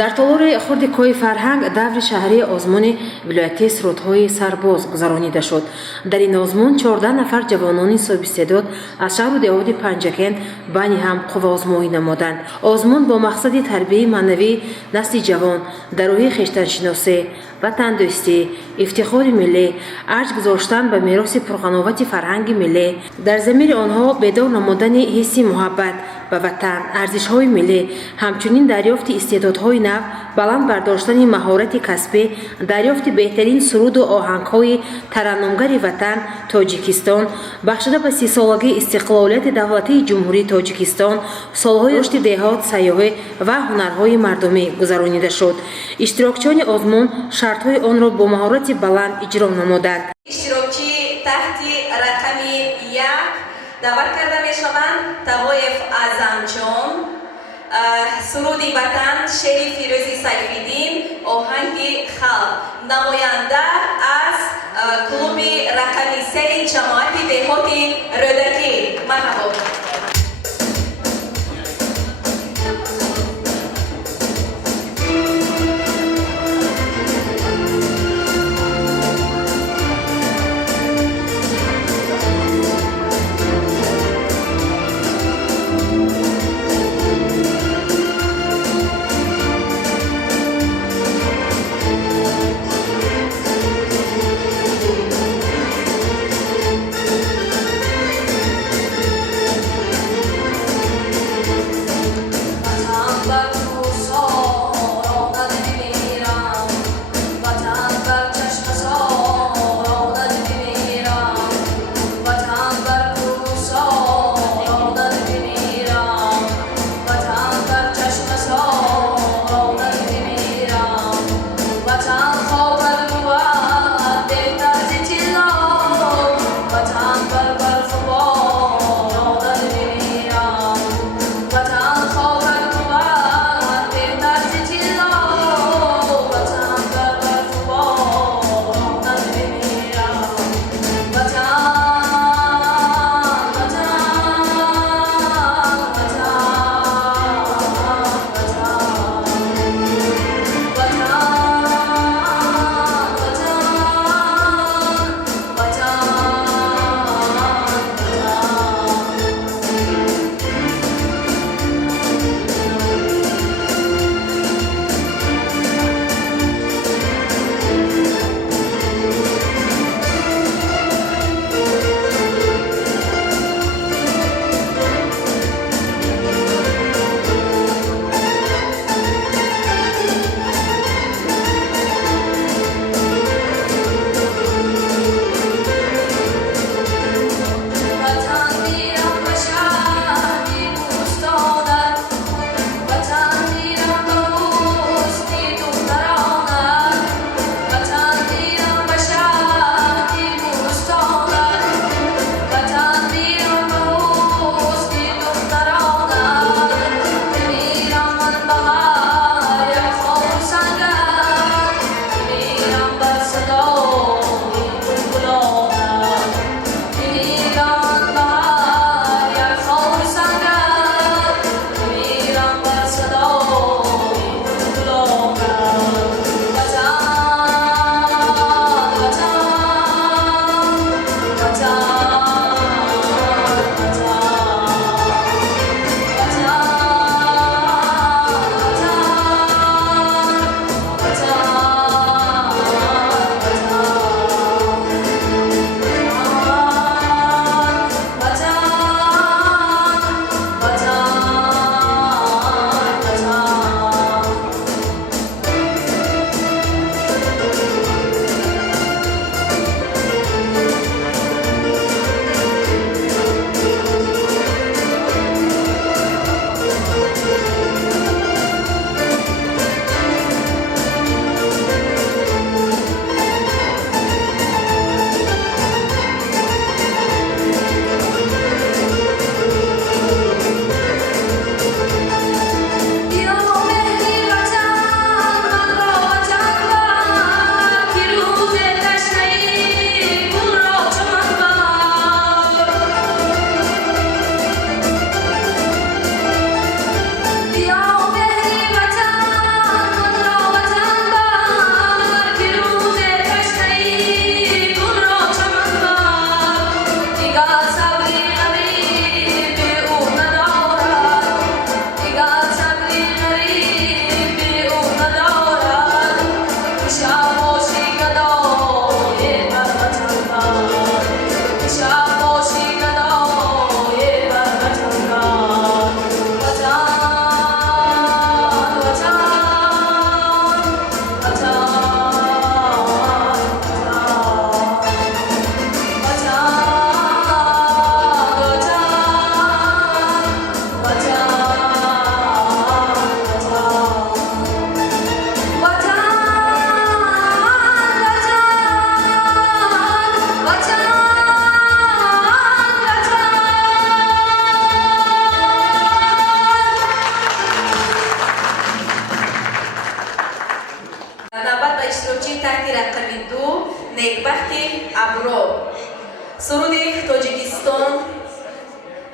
дар толори хурди коҳи фарҳанг даври шаҳрии озмуни вилоятии сурудҳои сарбоз гузаронида шуд. Дар ин озмун 14 нафар ҷавонони собистеъдод аз шаҳру деҳоти Панҷакен байни ҳам қувваозмоӣ намуданд. Озмун бо мақсади тарбияи маънавии насли ҷавон дар роҳи хештаншиносӣ, ватандӯстӣ, ифтихори миллӣ, арҷ гузоштан ба мероси пурғановати фарҳанги миллӣ, дар замири онҳо бедор намудани ҳисси муҳаббат ба ватан, арзишҳои миллӣ, ҳамчунин дарёфти истеъдодҳои нав, баланд бардоштани маҳорати касбӣ, дарёфти беҳтарин суруду оҳангҳои тараннумгари ватан Тоҷикистон, бахшида ба 30-солагии истиқлолияти Давлатии Ҷумҳурии Тоҷикистон, солҳои рушди деҳот, сайёҳӣ ва ҳунарҳои мардумӣ гузаронида шуд. Иштирокчиёни озмун шартҳои онро бо маҳорати баланд иҷро намуданд. иштирокчӣ таҳти рақами 1 даъват карда мешаванд. Тағоев Азамҷон, суруди ватан, шери Фирӯзи Сайфиддин, оҳанги халқ. Намоянда аз клуби рақами 3 ҷамоати деҳоти Рӯдакӣ. Марҳабо.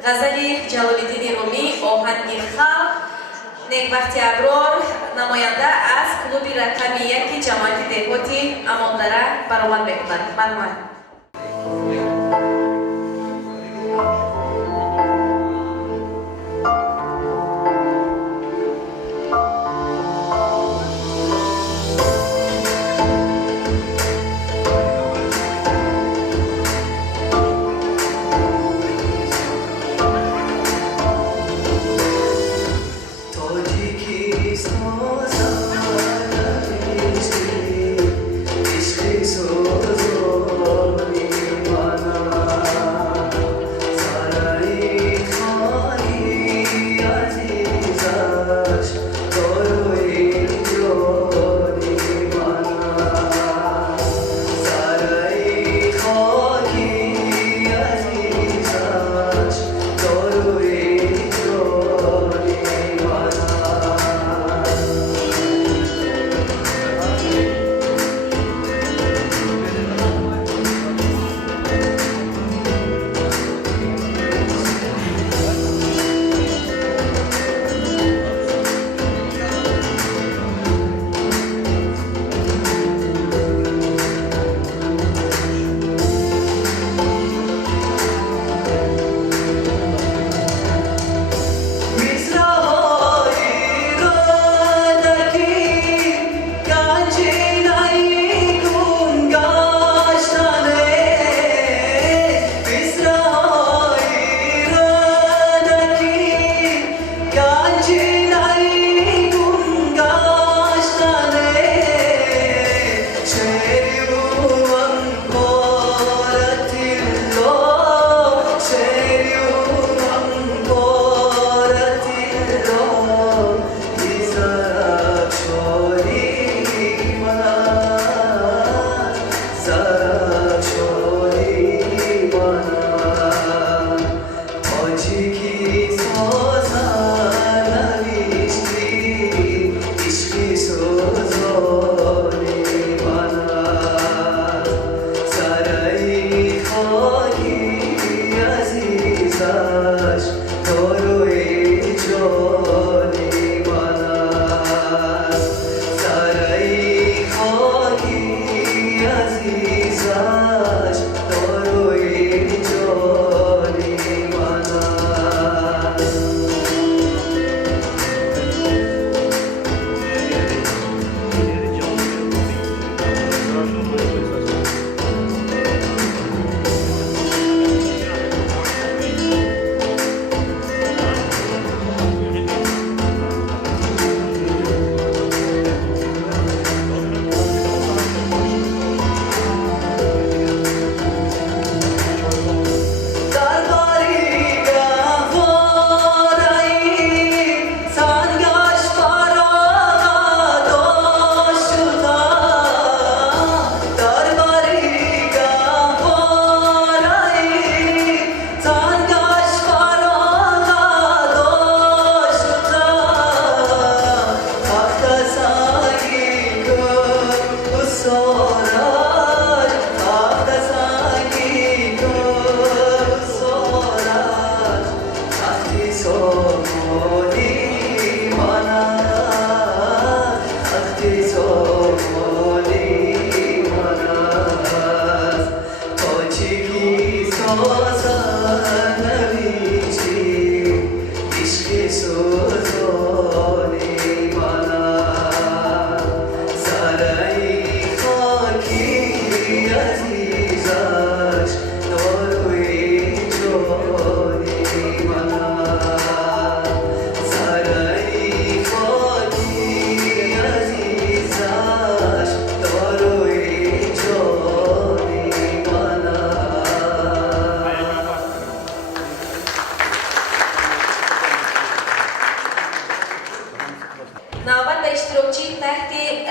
ғазали ҷалолиддини румӣ оҳанги халқ некбахти аброр намоянда аз клуби рақами 1 ҷамоати деҳоти амондара баромад мекунад. Марҳамат.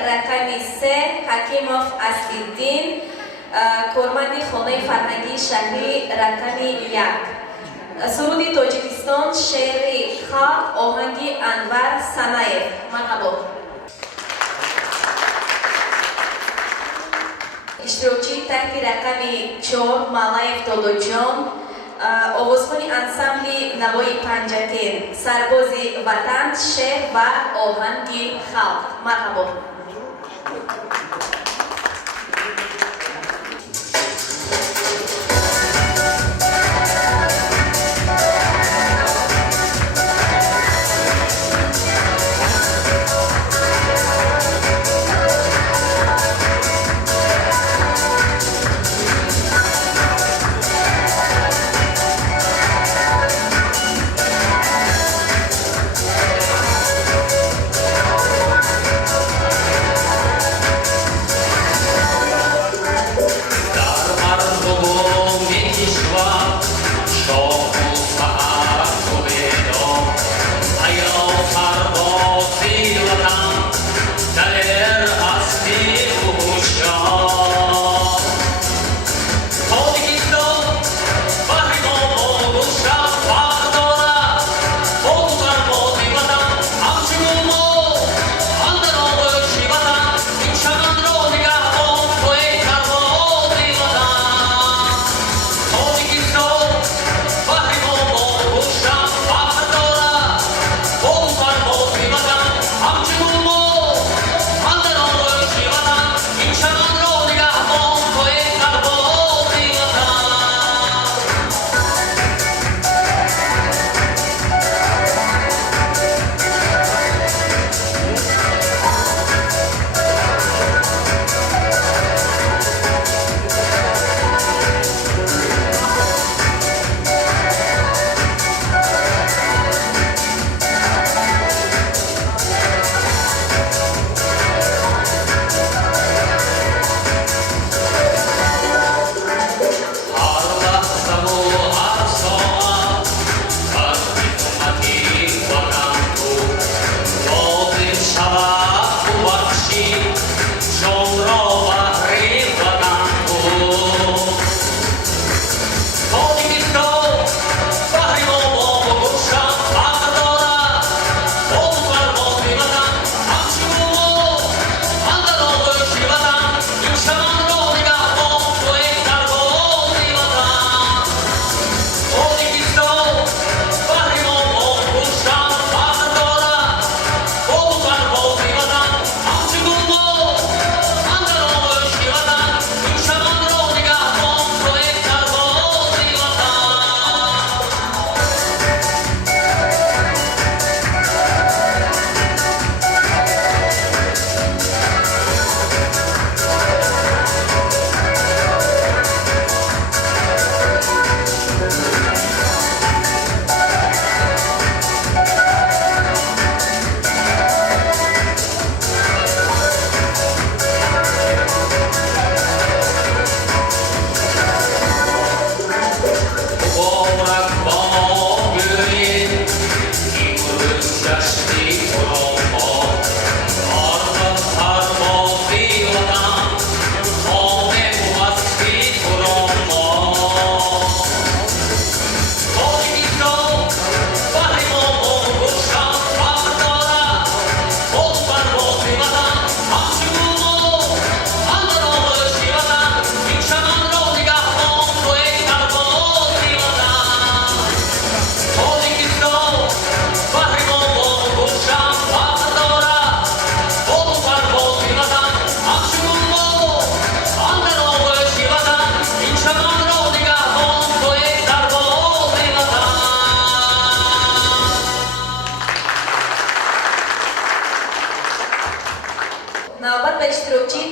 رقم 3 حکیموف اصلی‌الدین کارمند خانه فرهنگی شهری رقم 1 سرود تاجیکستان شعر خلق آهنگ انور سنایف مرحبا اشتراکی تحت رقم 4 مالایف داداجان овозхони ансамбли навои панҷакен сарбози ватан шеър ва оҳанги халқ. марҳабо.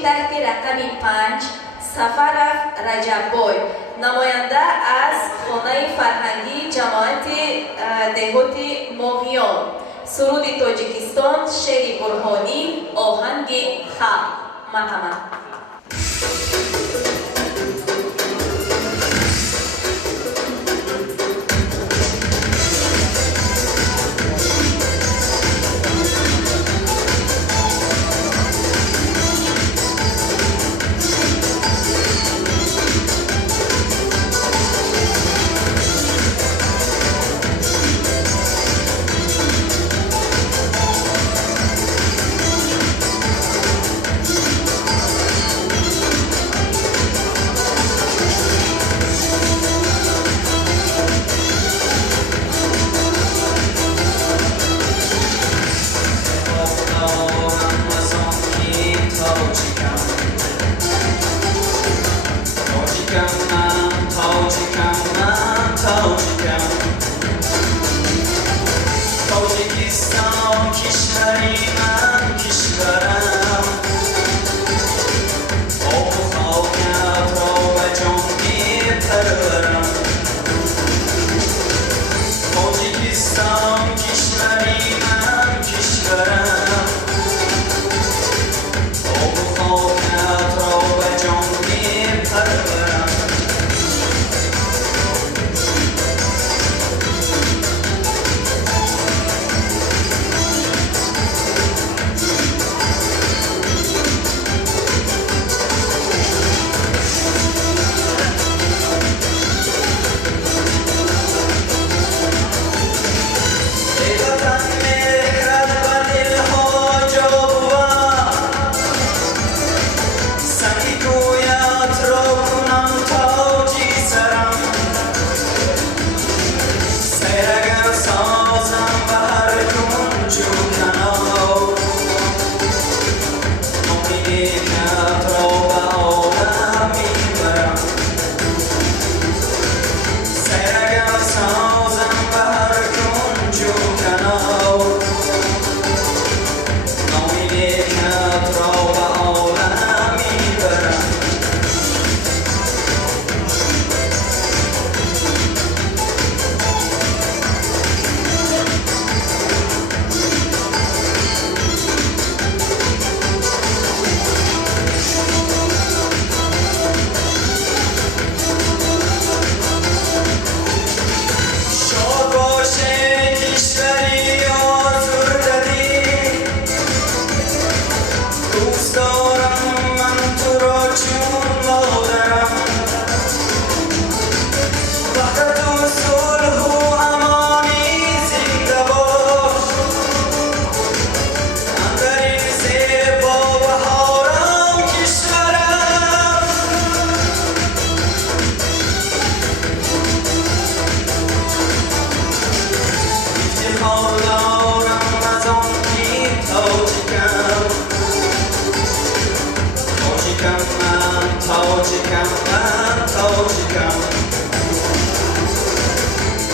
تحت رقم 5 سفرف رجب‌بوی نماینده از خانه فرهنگی جماعت دهوت ماهیان سرود تاجیکستان شعر برهانی آهنگ خلق مرحمت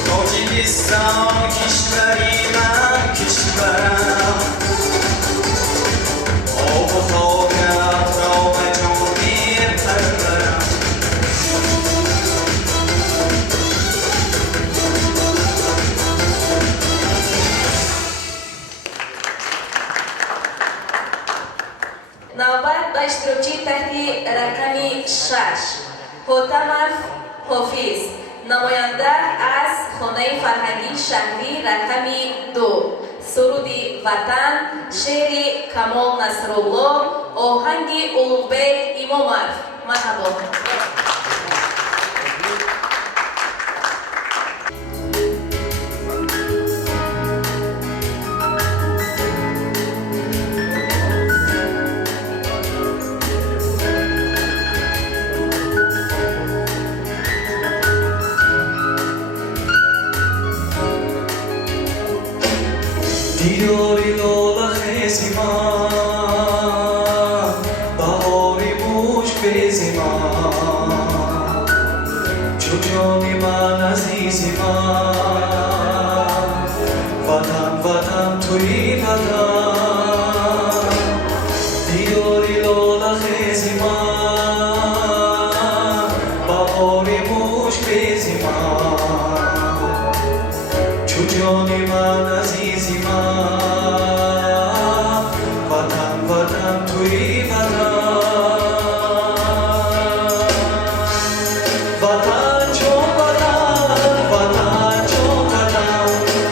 تاجیکستان کشوری من کشورم آب و خاکت را به جان می‌پرورم نوبت به اشتراکی تحت رقم 6 حاتمов حافظ نماینده از خانه فرهنگی شهری رقم 2 سرودی وطن شعر کمال نصرالله آهنگ اولوغبек امомов مرحبا دیداری لاله خیزی من بهاری موج بیزی من چو جانی من عزیزی من وطن وطن توی وطن دیداری لاله خیزی من بهاری موج بیزی من چو جانی من عزیزی من وطن وطن توی وطن وطن چون وطن وطن چون وطن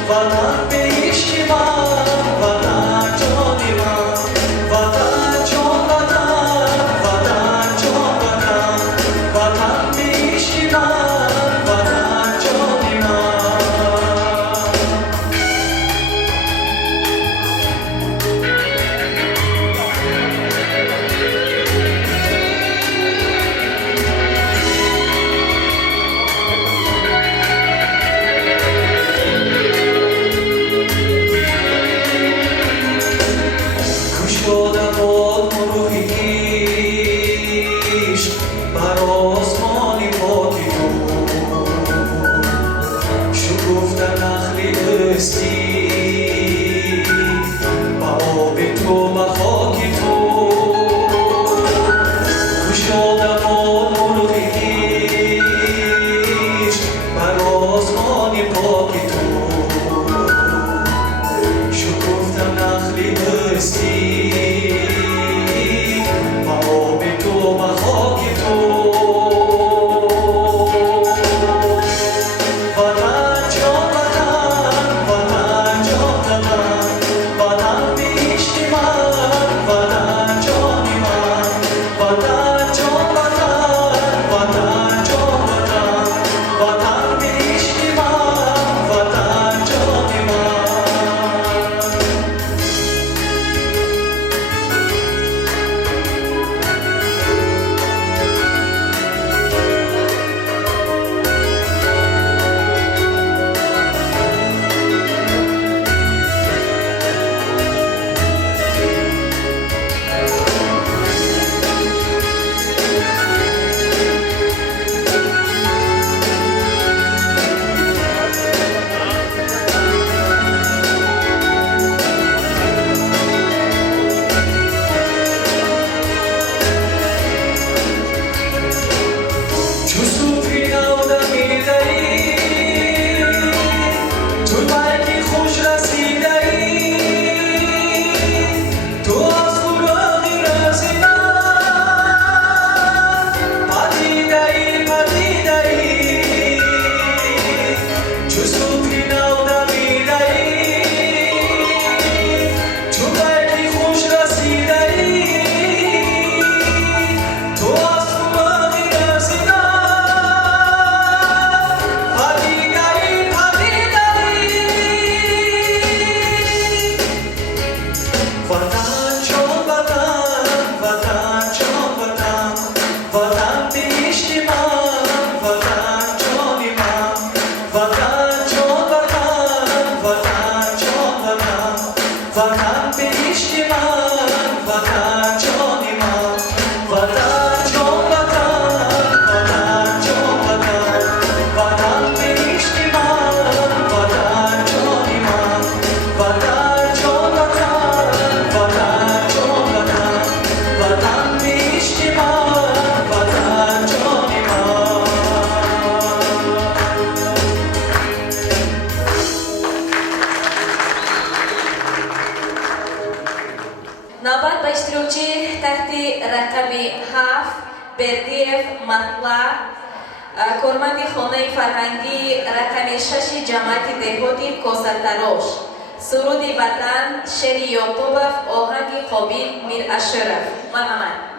وطن به عشق من وطن جانی من وطن چون وطن وطن چون وطن وطن به عشق من وطن جانی من گشادم آلمروی عشق بر آسمان پاکی تو شکفته نخلی هستی با آب تو و خاک تو گشادم آلمروی عشق بر آسمان پاکی تو شکفتم نخلی هستی با آب تو و خاک تو وطن جان وطن وطن جان من وطن به عشق من وطن جانی من وطن جان وطن وطن جان وطن وطن به عشق من وطن جانی من عشق من وطن جان من وطن جان وطن وطن جان وطن وطن عشق من وطن جان من وطن جان وطن وطن جان وطن وطن عشق من وطن جان من نوبت به اشتراکی تحت رقم 7 بردیف مطلع کارمند خانه فرهنگی رقم 6 جماعت دهاتی کوسرتراش سرود وطن شعر یعقوبов آهنگ قابیل میر اشرف مرحمت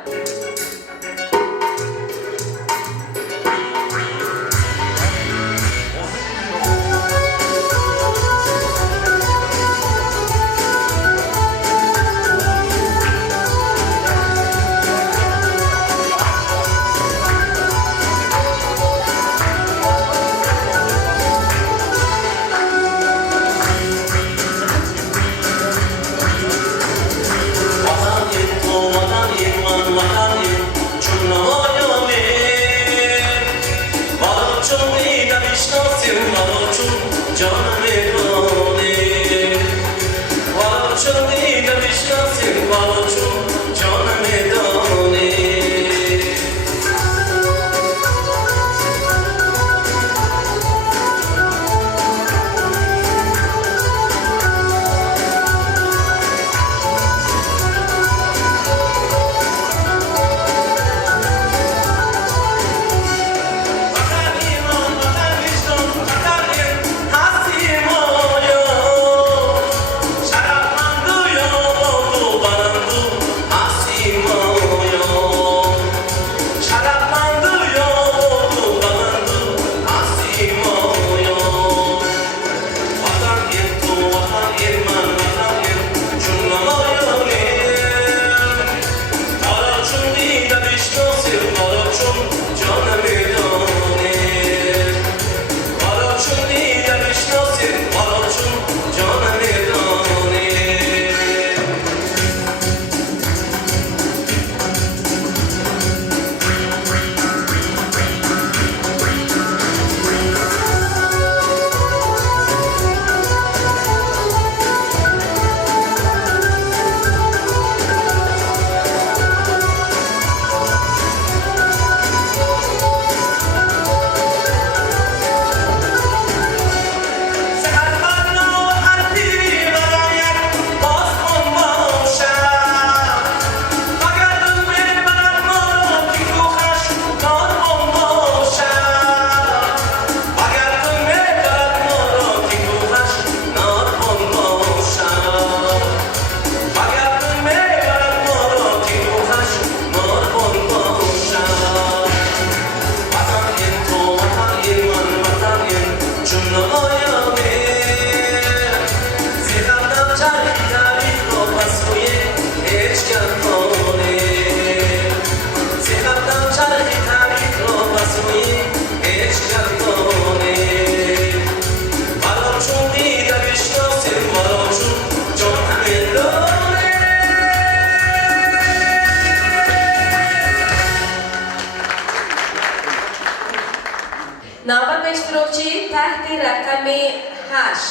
نوبت به اشتراکی تحت رقم 8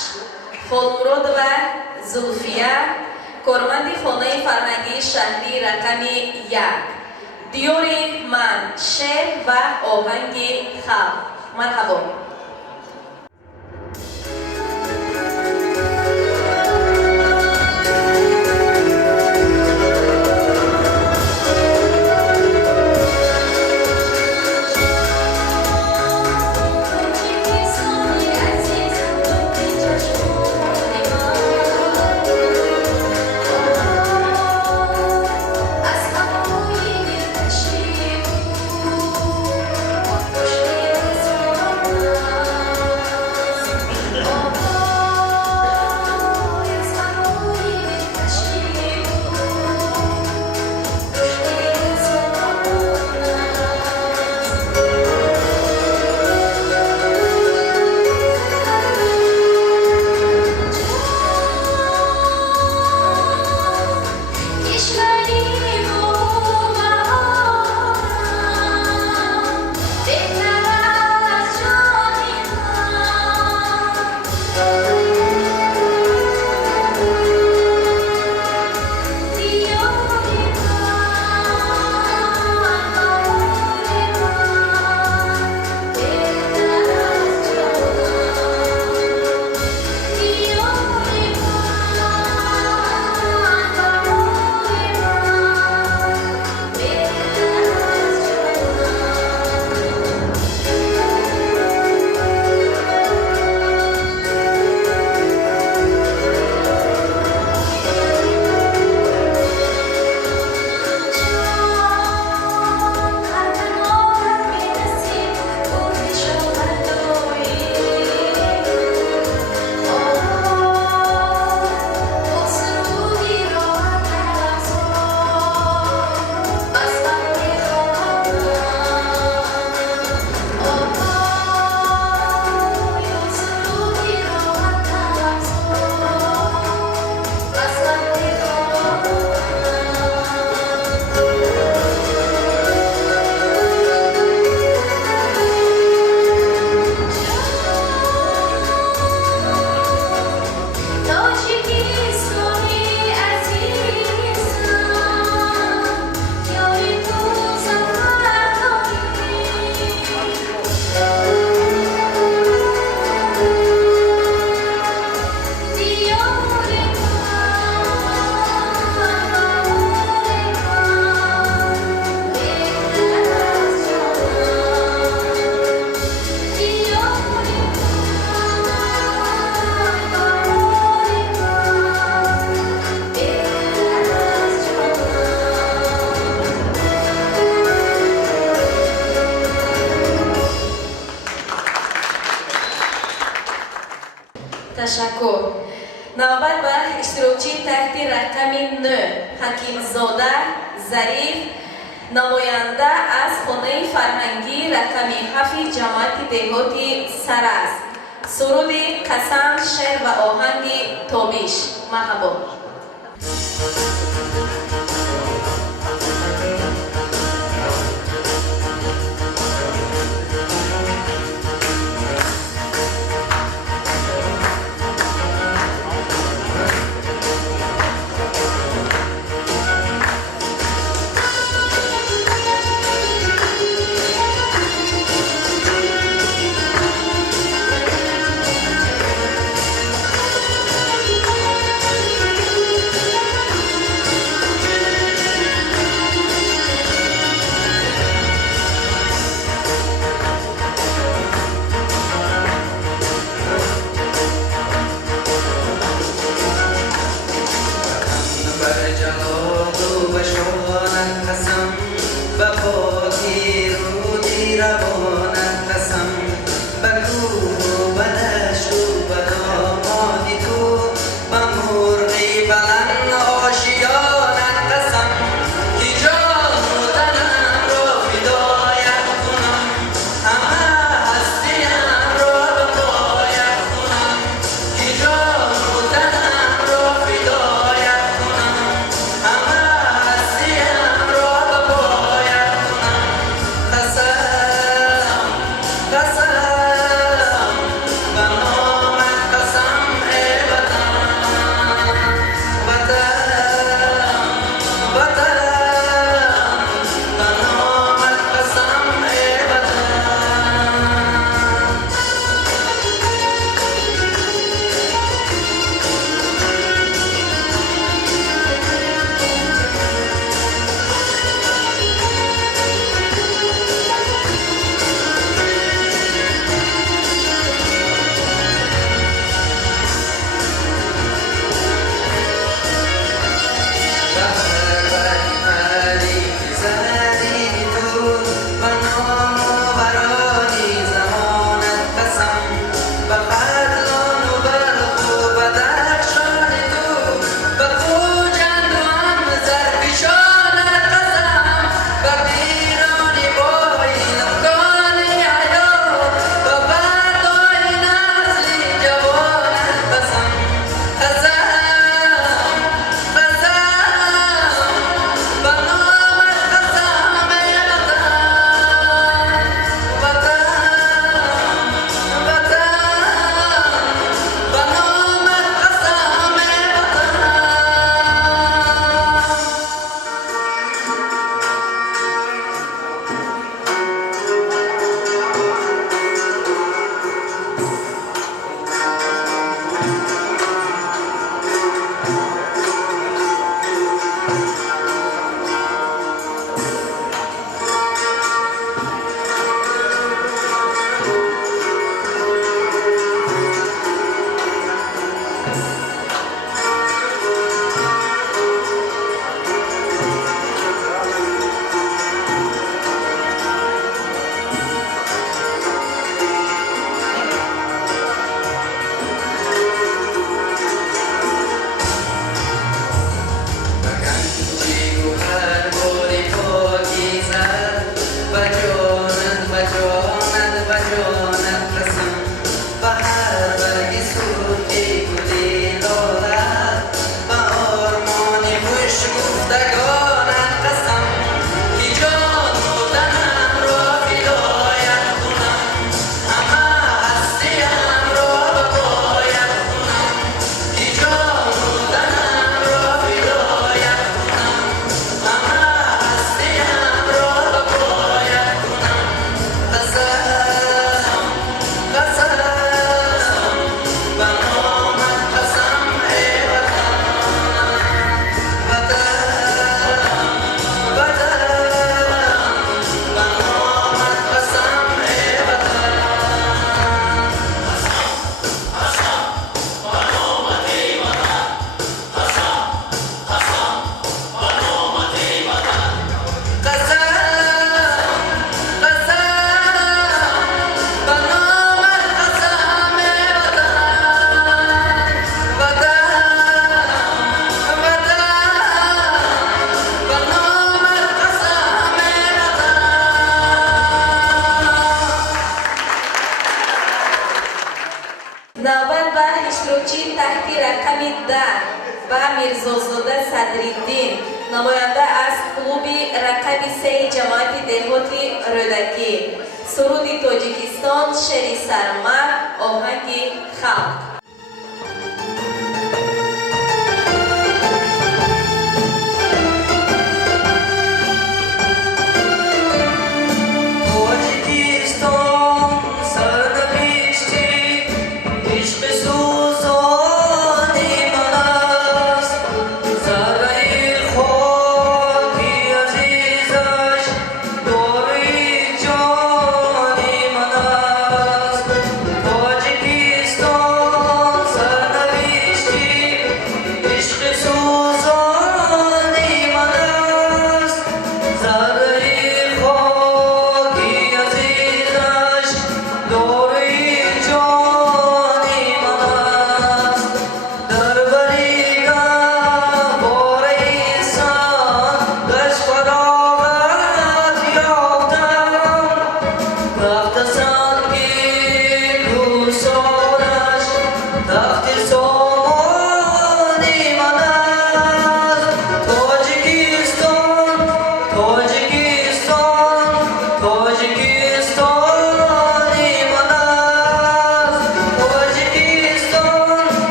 خلمرود و زلفیه کارمند خانه فرهنگی شهری رقم 1 دیور من شعر و آهنگ خلق مرحبا Thank you. تشکر. نوبت به اشتراکچی تحت رقم 9 حکیمزاده ظریف نماینده از خانه فرهنگی رقم 7 جماعت دهاتی سرز سرود قسم شعر و آهنگ تابیش. مرحبا. Bahar bagi surti kudin иштирокчии таҳти рақами 10 ба Мирзозода Садриддин, намоянда аз клуби рақами 3 ҷамоати деҳоти Рӯдакӣ. суруди Тоҷикистон, шери Сармат, оҳанги халқ.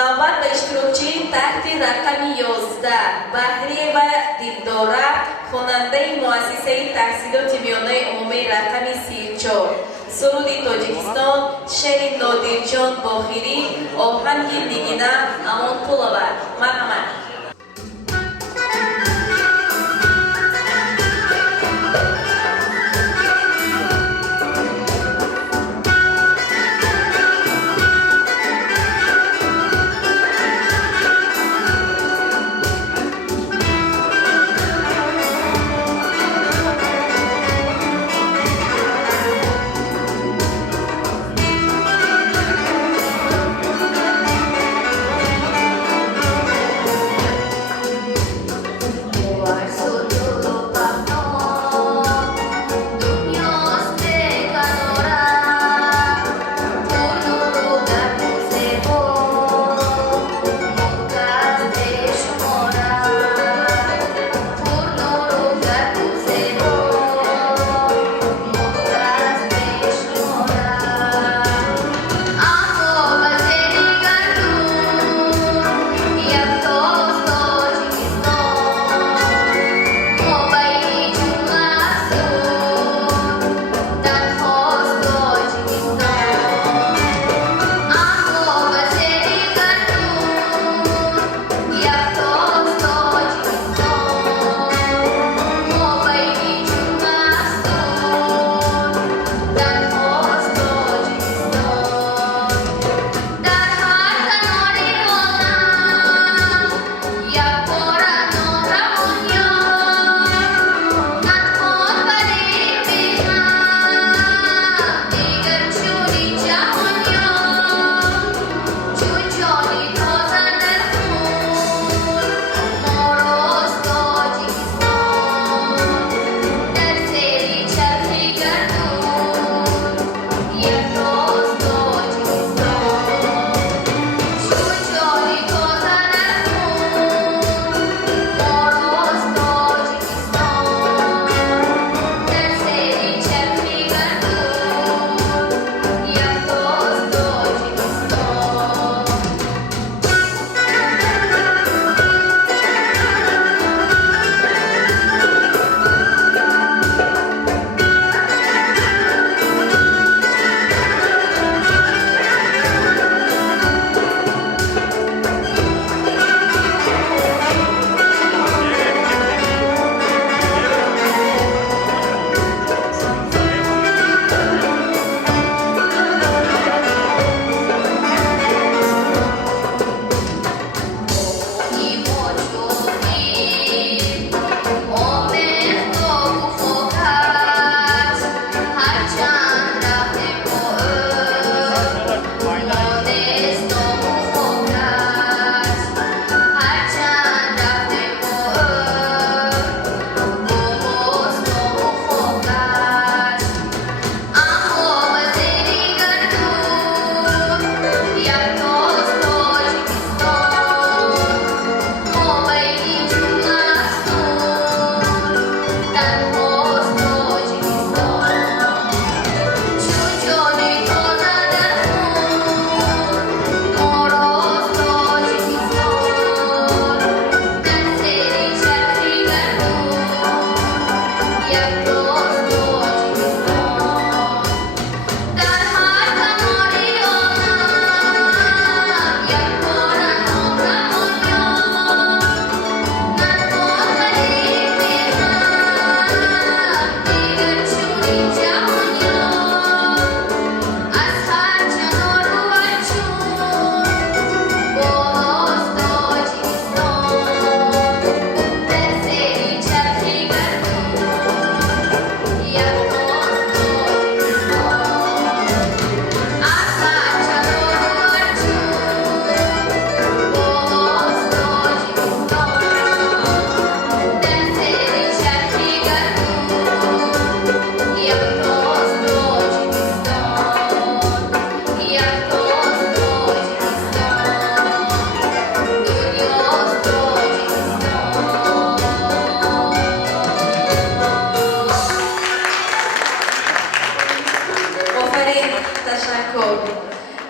навбат ба иштирокчии таҳти рақами 11 Баҳриева Дилдора, хонандаи муассисаи таҳсилоти миёнаи умумии рақами 34, суруди Тоҷикистон, шеъри Нодирҷон Бохирӣ, оҳанги Нигина Амонқулова. Марҳамат.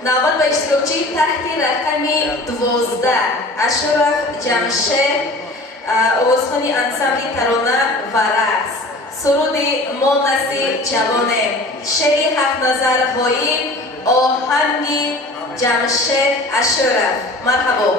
навбат ба иштирокчӣ таҳти рақами 12 Ашуров Ҷамшед овозхони ансамбли тарона ва рақс суруди мо насли ҷавонем шеъри ҳақназар ғоиб оҳанги Ҷамшед Ашуров марҳабо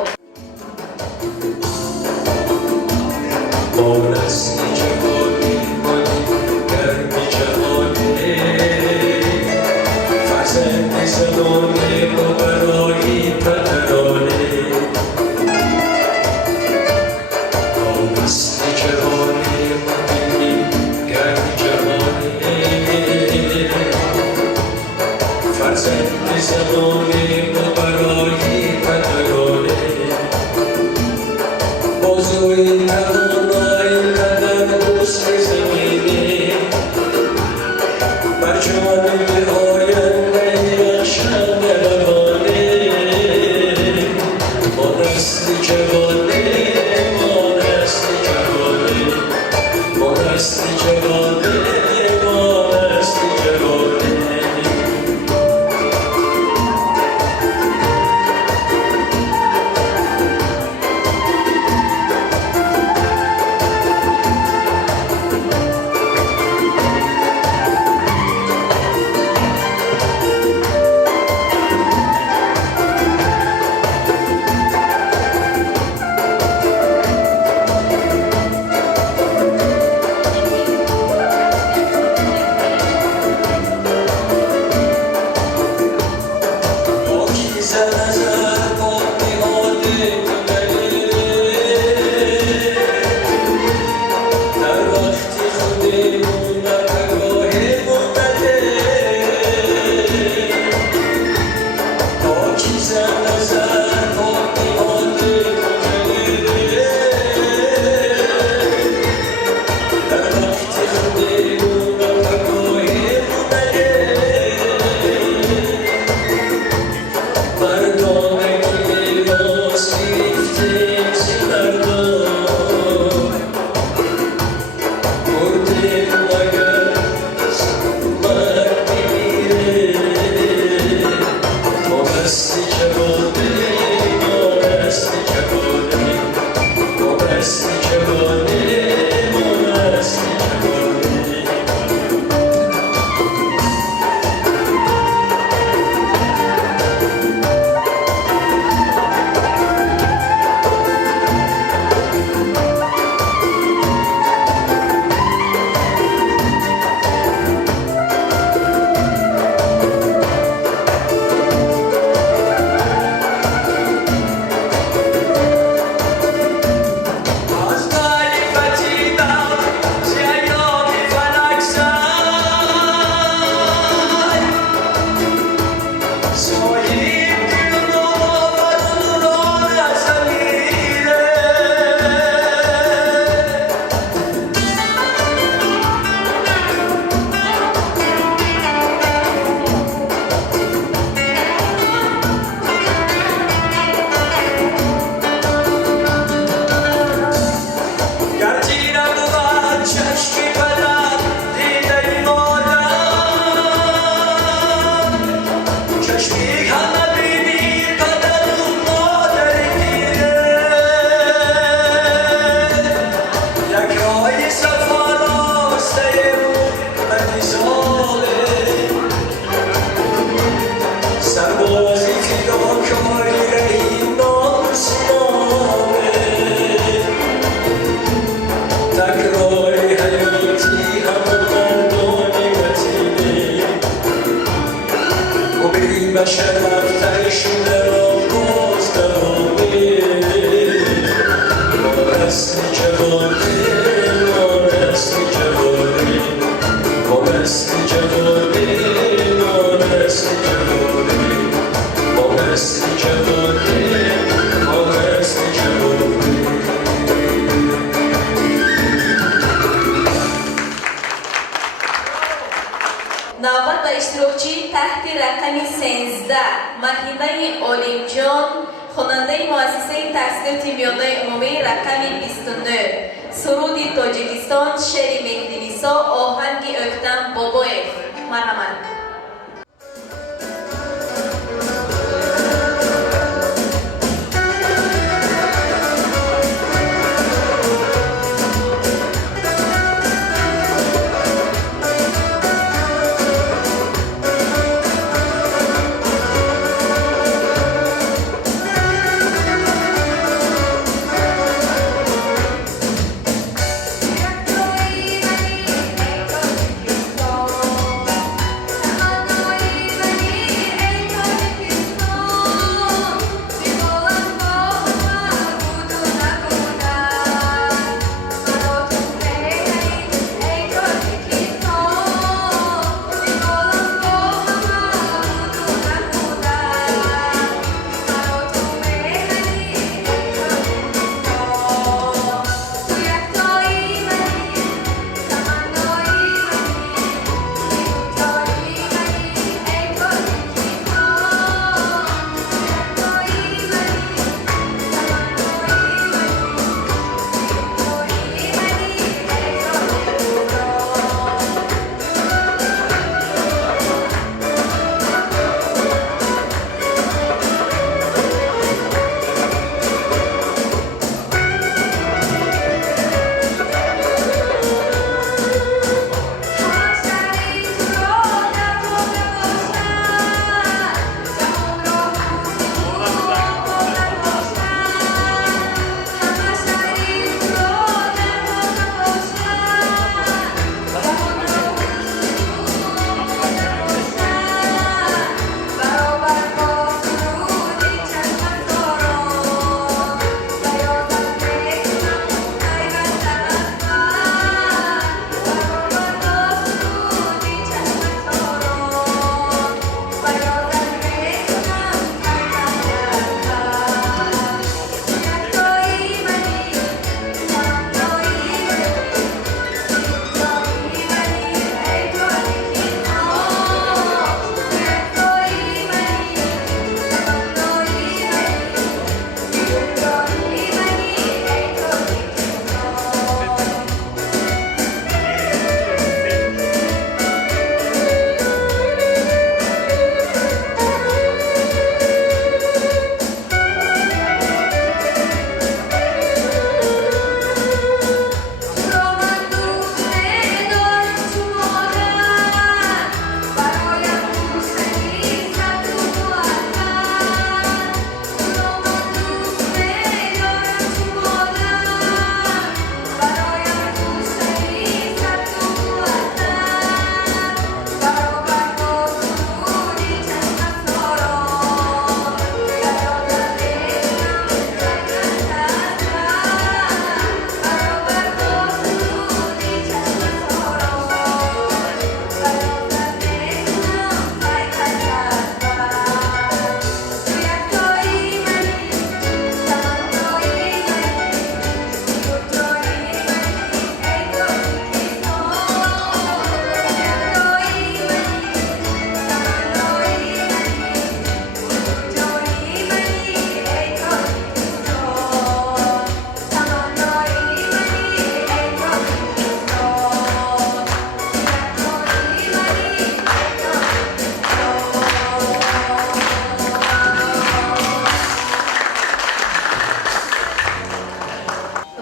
навбат ба иштирокчӣ таҳти рақами 13 Маҳинаи Олимҷон хонандаи муассисаи таҳсилоти миёнаи умумии рақами 29 суруди Тоҷикистон шеъри Меҳдинисо оҳанги О'ктам Бобоев марҳамат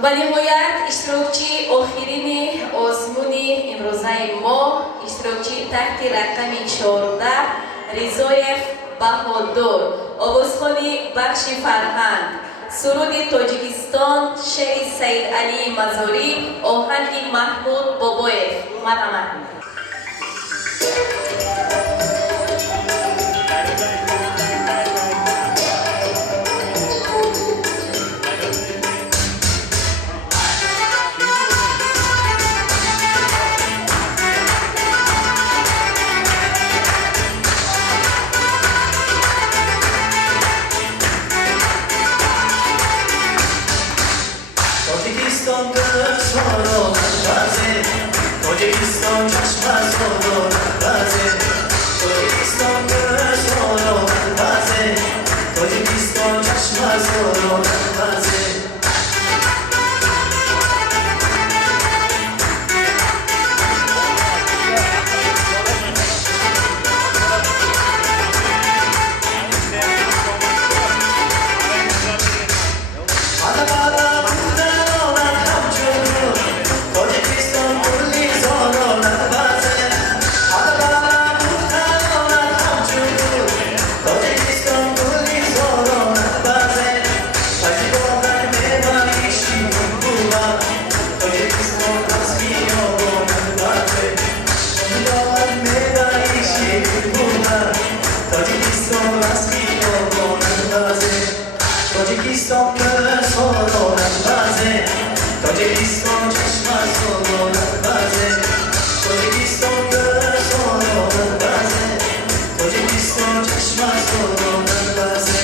ва ниҳоят иштирокчии охирини озмуни имрӯзаи мо иштирокчи таҳти рақами 14 Ризоев Баҳодур, овозхони Бахши Фарҳанг, суруди Тоҷикистон, шеъри Саидалии Мазорӣ, оҳанги Маҳмуд Бобоев. Марҳамат. Tojikiston gulzoro nafasi, Tojikiston chashma zodo nafasi, Tojikiston gulzoro nafasi, Tojikiston chashma zodo nafasi. Tojikiston gulzoro nafasi, Tojikiston chashma zodo nafasi, Tojikiston gulzoro nafasi, Tojikiston chashma zodo nafasi.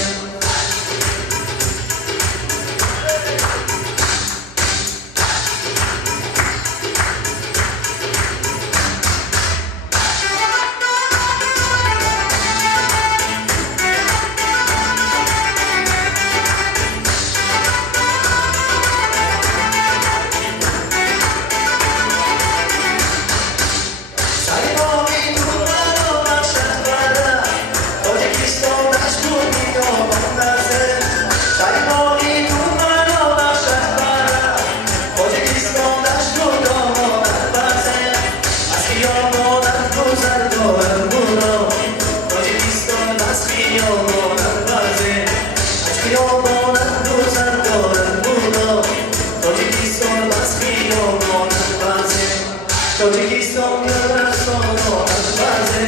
Tojikiston gulzoro nafasi,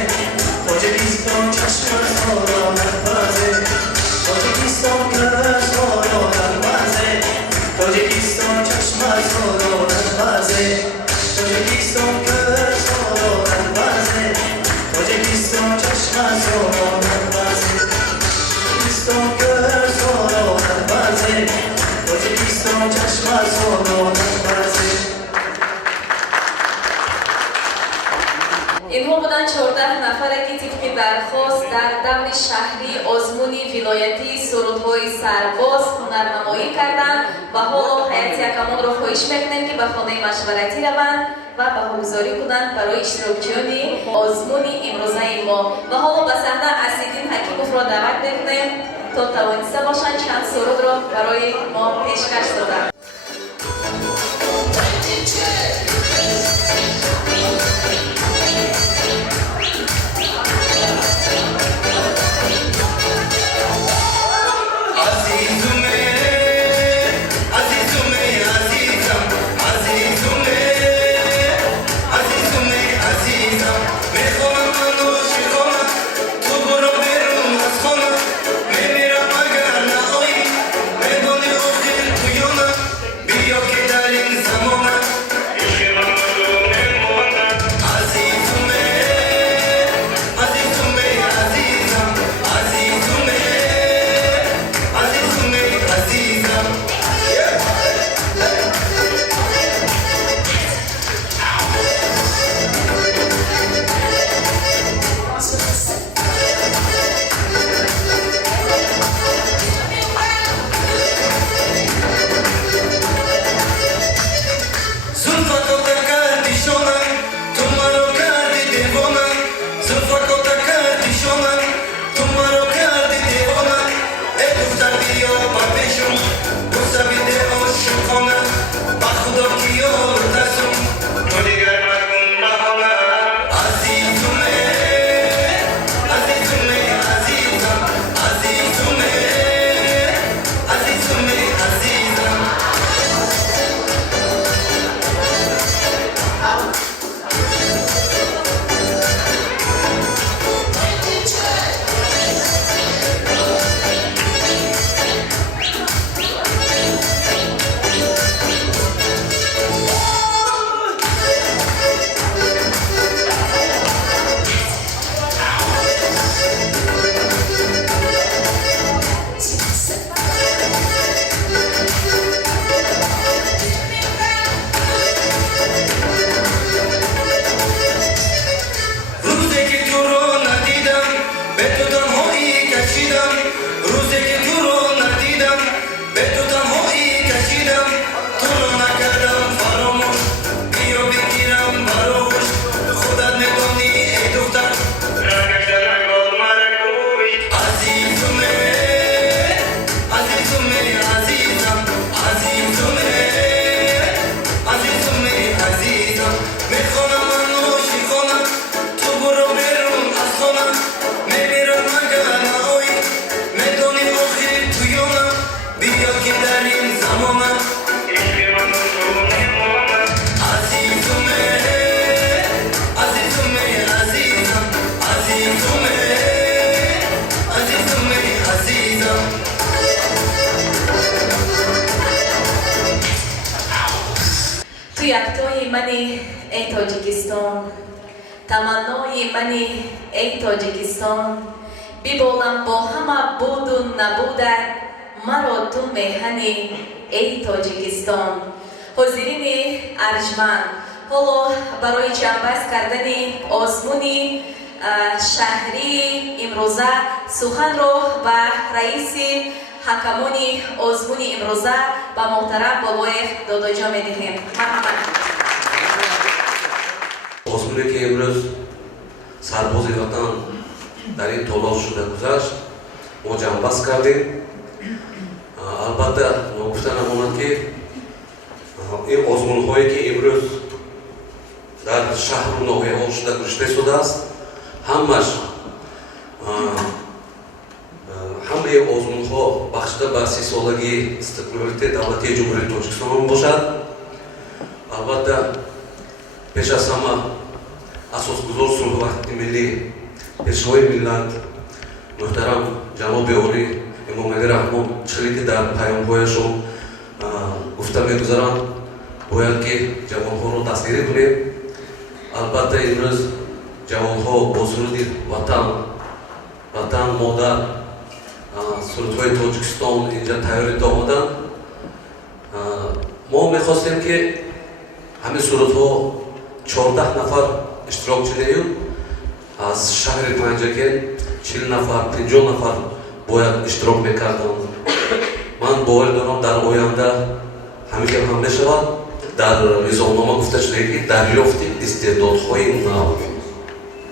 Tojikiston chashma zodo nafasi, Tojikiston gulzoro nafasi, Tojikiston chashma zodo nafasi, Tojikiston gulzoro nafasi, Tojikiston chashma zodo nafasi, Tojikiston gulzoro nafasi, Tojikiston chashma zodo nafasi. инҳо буданд 14 нафаре ки тибқи дархост дар даври шаҳри озмуни вилоятии сурудҳои сарбоз ҳунарнамоӣ карданд ва ҳоло ҳайати якамонро хоҳиш мекунем ки ба хонаи машваратӣ раванд ва баҳогузорӣ кунанд барои иштирокчиёни озмуни имрӯзаи мо. Ва ҳоло ба саҳна Асиддин Ҳакимовро даъват мекунем то тавониста бошанд чанд сурудро барои мо пешкаш доданд. Yo que dar en Zamora منی ای تاجیکستان تمنای منی ای تاجیکستان ببالم با همه بود و نبودت مرا تو میهنی ای تاجیکستان حاضرین ارجمند حالا برای جنبش کردن آزمونی شهری امروزه سخن را به رئیس حکمانی آزمون امروزه با محترم بابای داداجا میدهیم. مرحبا. آزمونی که امروز سرباز وطن در این طولات شده گذشت ما جنبست کردیم. البته نگفته نماند که این آزمون هایی که امروز در شهر و ناحیه ها شده گذاشته شده است همه آزمون ها بخشیده به 30 سالگی استقلالیت دولتی جمهوری تاجیکستان باشد. البته پیش از همه اساسگزار صلح و وحدت ملی پیشوای ملت محترم جناب عالی امام علی رحمان چیزی که در پیام‌هایشان گفته می‌گذارند باید که جوان‌ها رو دستگیری کنیم. البته امروز جوان‌ها با سرود وطن مادر سرودهای تاجیکستان اینجا تیاری آمدن. ما می‌خواستیم که همین سرودها 14 نفر اشتراک شده از شهر پنجگین 40 نفر 50 نفر باید اشتراک میکردن. من باور دارم در آینده همین که هم بشود. در نظامنامه گفته شده که دریافت استعدادهای نو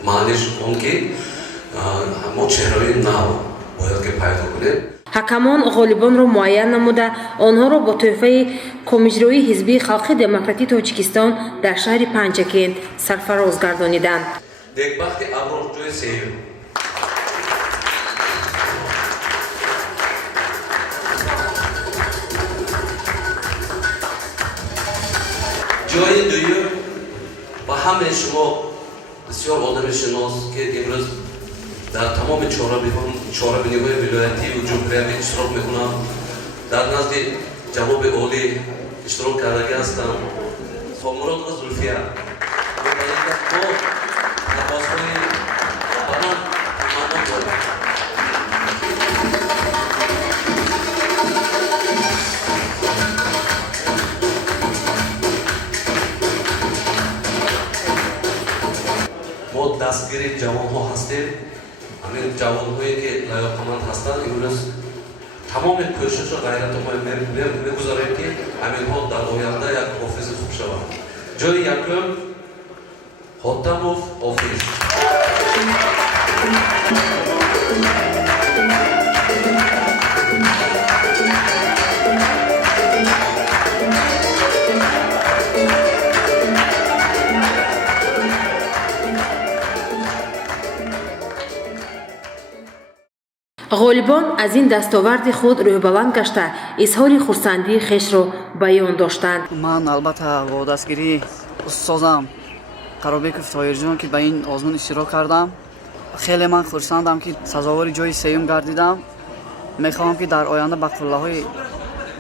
معنیش اون که ما چهره‌های نو باید که پیدا کنیم. حکمان غالبانро муайян намуда онҳоро бо тӯҳфаи комиҷрои ҳизбии халқи демократии тоҷикистон дар шаҳри панҷакент сарфароз гардониданд. Некбахти Аврор ҷои сеюм. ҷои дуюм ба ҳамаи шумо бисёр одами шинос ки имрӯз дар тамоми чорабиниҳои вилоятӣ ва ҷумҳуриявӣ иштирок мекунам. Дар назди ҷаноби олӣ иштирок кардагӣ ҳастам. Хомурод ва Зульфия мо дастгири ҷавонҳо ҳастем. ҳамин ҷавонҳое ки лаёқаманд ҳастанд имрӯз тамоми кӯшишу ғайратро мегузорем ки ҳаминҳо дар оянда як ҳофизи хуб шаванд. ҷои якум Хотамов ҳофиз. ғолибон аз ин дастоварди худ рӯҳбаланд гашта изҳори хурсандии хешро баён доштанд. ман албатта бо дастгирии устозам Қаробеков Тоҳирҷон ки ба ин озмун иштирок кардам хеле ман хурсандам ки сазовори ҷои сеюм гардидам. мехоҳам ки дар оянда ба қуллаҳои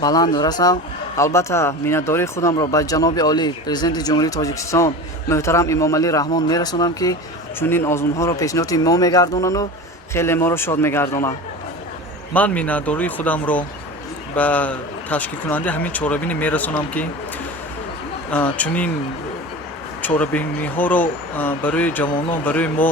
баланд расам. албатта миннатдории худамро ба ҷаноби олӣ президенти ҷумҳурии Тоҷикистон муҳтарам Имом Алӣ Раҳмон мерасонам ки чунин озмунҳоро пешниҳоди мо мегардонану хеле моро шод мегардонад. ман миннатдории худамро ба ташкилкунандаи ҳамин чорабинӣ мерасонам ки чунин чорабиниҳоро барои ҷавонон барои мо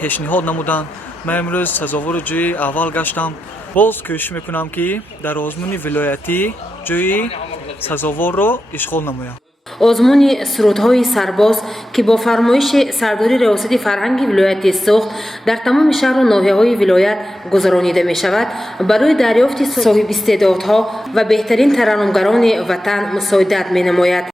пешниҳод намуданд. ман имрӯз сазовори ҷои аввал гаштам. боз кӯшиш мекунам ки дар озмуни вилоятӣ ҷои сазоворро ишғол намоям. озмуни сурудҳои сарбоз ки бо фармоиши сардори риёсати фарҳанги вилояти Суғд дар тамоми шаҳру ноҳияҳои вилоят гузаронида мешавад барои дарёфти соҳибистеъдодҳо ва беҳтарин тараннумгарони ватан мусоидат менамояд.